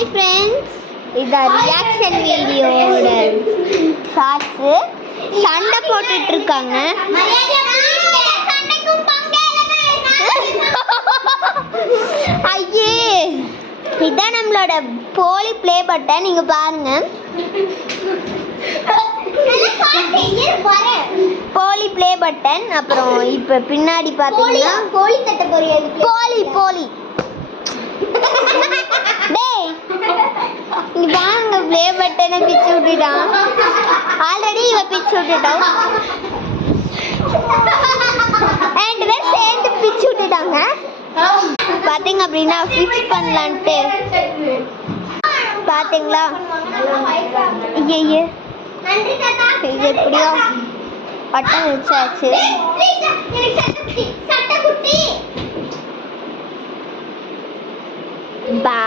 Hi friends, இதான் reaction வீடியோட shorts. சண்டை போட்டுட்டு இருக்காங்க. ஐயே, இதான் நம்மளோட போலி ப்ளே பட்டன். நீங்க பாருங்க, போலி ப்ளே பட்டன். அப்புறம் இப்ப பின்னாடி பாத்தீங்கன்னா கோழி தட்ட பொரியல். போலி போலி டேய், இங்க பாருங்க, ப்ளே பட்டனை பிச்சு விட்டுட்டான். ஆல்ரெடி இவ பிச்சு விட்டுட்டான். ரெண்டு பேரும் சேர்ந்து பிச்சு விட்டுட்டாங்க. பாத்தீங்க அப்படின்னா ஃபிக்ஸ் பண்ணலான்ட்டு பாத்தீங்களா? ஐயே, இது எப்படியோ பட்டன் வச்சாச்சு. பா